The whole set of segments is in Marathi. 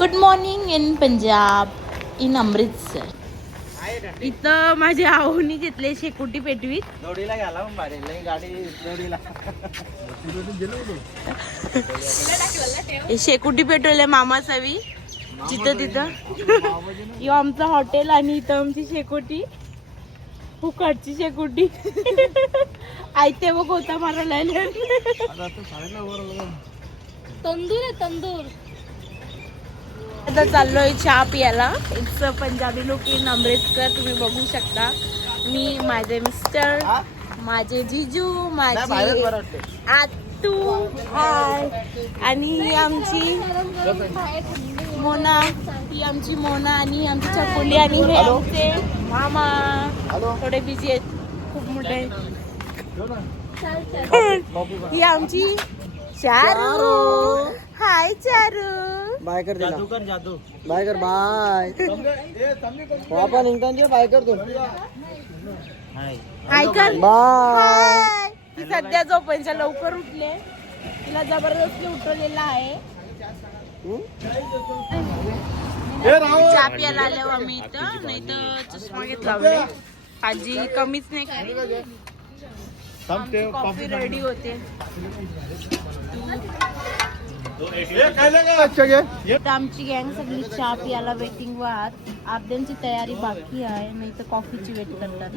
Good morning in Punjab in Amritsar. इथं माझ्या आऊनी घेतले शेकोटी पेटवीत. जोडीला घाला मग भारी गाडी जोडीला. शेकोटी पेटवले मामा सवी जिथं तिथं. यो आमचं हॉटेल आणि इथं आमची शेकोटी फुकटची शेकोटी. आयते बघ होता मारायला तंदूर आहे तंदूर. आता चाललोय चहा पियाला. इट्स पंजाबी लोक इन अमृतसर. तुम्ही बघू शकता मी, माझे मिस्टर, माझे जिजू, माझे आतू आणि ही आमची मोना, ही आमची मोना आणि आमची चकोली आणि हे आमचे मामा. थोडे बिझी आहेत, खूप मोठे. ही आमची चारू. हाय चारू. बाय कर जादू कर जादू. बाय कर बाय. वापा निघताना बाय कर तू. हाय कर बाय. ती सध्या झोपायच्या लवकर उठले. तिला जबरदस्ती उठवलेला आहे. चहा प्यायला आलो आम्ही इथं. नाही तर चष्मा घेतला आजी कमीच नाही खाली. कॉफी रेडी होते. आमची गँग सगळी चहा प्यायला वेटिंग वर. अर्ध्यांची तयारी बाकी आहे, नाही तर कॉफीची वेट करतात.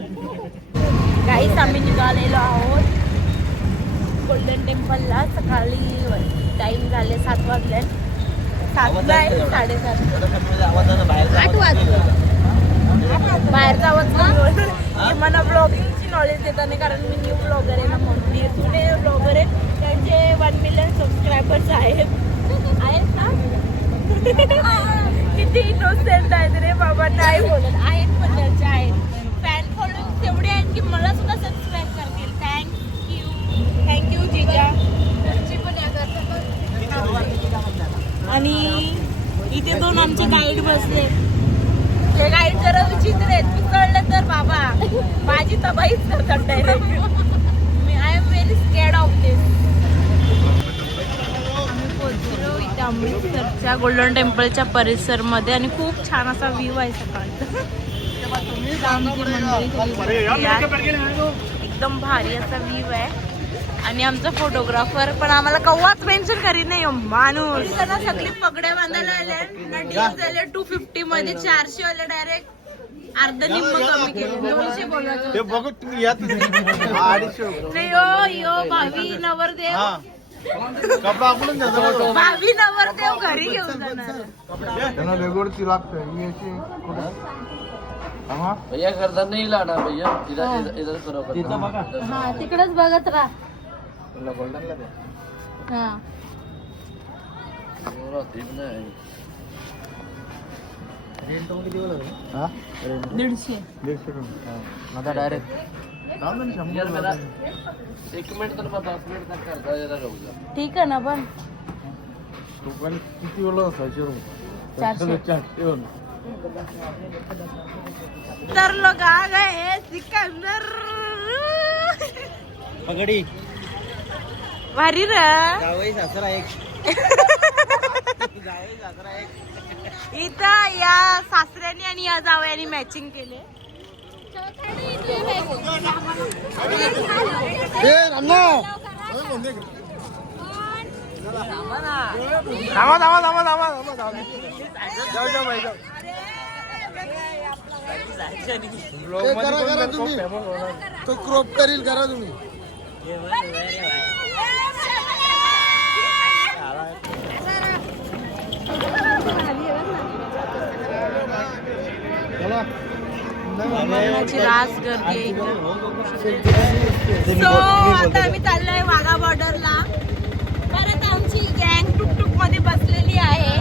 गाईस आम्ही निघालेलो आहोत गोल्डन टेम्पलला. सकाळी टाइम झाले 7 वाजले. 7 नाही 7:30 8 वाजले. बाहेरचा आवाज मला ब्लॉगिंगची नॉलेज देतात नाही, कारण मी न्यू ब्लॉगर आहे ना, म्हणून जुने ब्लॉगर आहे त्यांचे 1 मिलियन सबस्क्रायबर्स आहेत ना. किती इनोसेंट आहेत रे बाबा, नाही बोलत आहेत पण त्यांचे आहेत. फॅन फॉलोइंग तेवढे आहेत की मला सुद्धा सबस्क्राईब करतील. थँक्यू जिजा. आणि इथे 2 आमचे गाईड बसले. ते गाईड जरा विचित्र आहेत. मी कळलं तर बाबा माझी तबाहीच करतात direct. I am very scared of this. आम्ही पोहोचलो इथे अमृतसरच्या गोल्डन टेम्पलच्या परिसरमध्ये आणि खूप छान असा व्ह्यू आहे सकाळचा. एकदम भारी असा व्ह्यू आहे. आणि आमचा फोटोग्राफर पण आम्हाला कव्वाच मेन्शन करीत नाही माणूस. सगळी पगड्या बांधायला आल्या. 250 मध्ये 400 वाले डायरेक्ट अर्ध निम्म कमी केले. 200 बोलायचं नाही. यो भावी नवरदेव भावी नवरदेव घरी घेऊन जाणार. भैया करता नाही लाडा भैया. इधर करो. हा तिकडेच बघत राहा. गोल्डनला दे. हा 150 माझा डायरेक्ट 1 मिनिट तर 10 मिनिट तक करता येणार. ठीक आहे ना. पण तू पण किती वेळ असायचे 400. तर लोग आ गए सिकंदर. पगडी भारी र. जावई सासरा एक. जावई सासरा एक. इथं या सासऱ्याने आणि या जावयाने मॅचिंग केले. तो क्रॉप करील करा तुम्ही. रास गर्दी आहे. सो आता आम्ही चाललोय वाघा बॉर्डरला. परत आमची गँग टुकटुक मध्ये बसलेली आहे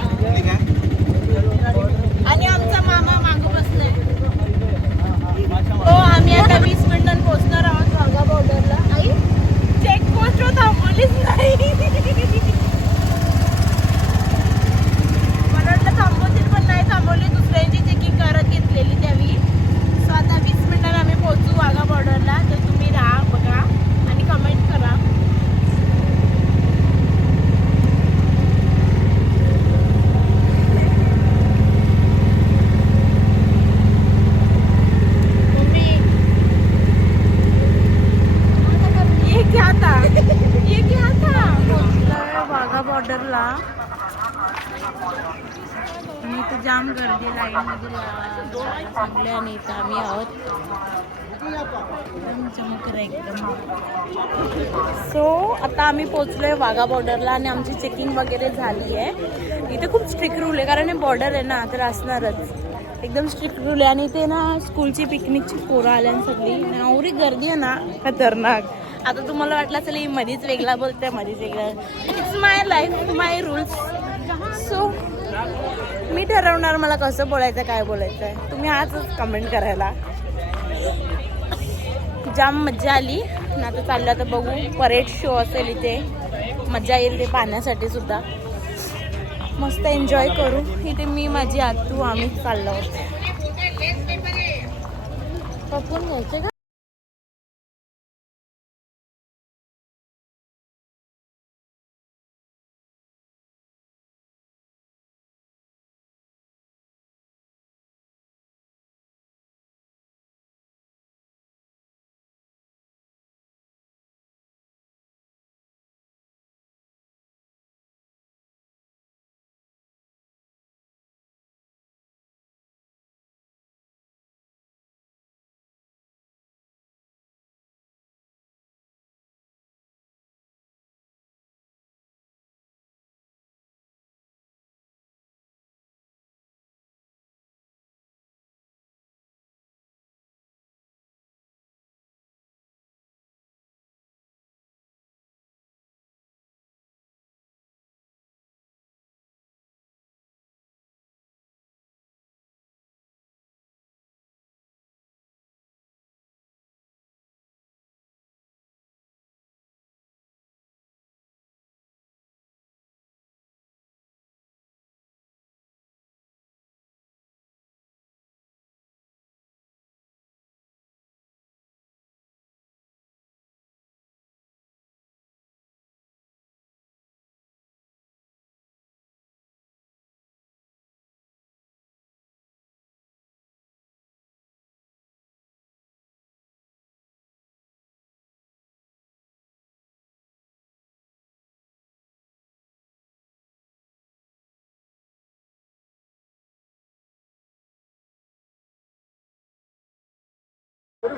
आणि आमचा मामा मागं बसलाय. तो आम्ही आता 20 मिनिटांनी पोहोचणार आहोत वाघा बॉर्डरला. चेकपोस्ट थांबवलीच नाही. मला वाटलं थांबवतील पण नाही थांबवली. दुसऱ्यांची चेकिंग करत घेतलेली त्यावेळी. सो आता 20 मिनिटांनी आम्ही पोहोचू वाघा बॉर्डरला. तर तुम्ही राहा बघा आणि कमेंट करा. आणि इथं जाम गर्दी लाईनमध्ये चांगल्या आणि इथं आम्ही आहोत चमक एकदम. सो आता आम्ही पोहोचलोय वाघा बॉर्डरला आणि आमची चेकिंग वगैरे झाली आहे. इथे खूप स्ट्रिक्ट रूल आहे कारण हे बॉर्डर आहे ना, तर असणारच एकदम स्ट्रिक्ट रूल आहे. आणि ते ना स्कूलची पिकनिकची पोरं आल्या सगळी, एवढी गर्दी आहे ना खतरनाक. आता तुम्हाला वाटलं असेल ही मधीच वेगळा बोलते, मधीच वेगळा. It's my life, my rules. So मी ठरवणार मला कसं बोलायचं, काय बोलायचं आहे. तुम्ही आजच कमेंट करायला. जाम मज्जा आली ना. आता चाललं तर बघू, परेड शो असेल इथे, मजा येईल ते पाहण्यासाठी सुद्धा. मस्त एन्जॉय करू. इथे मी, माझी आतू, आम्ही चाललो होतो. पपून घ्यायचे का?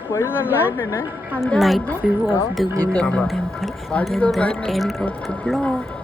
Night view of the Golden Temple and then the end of the vlog.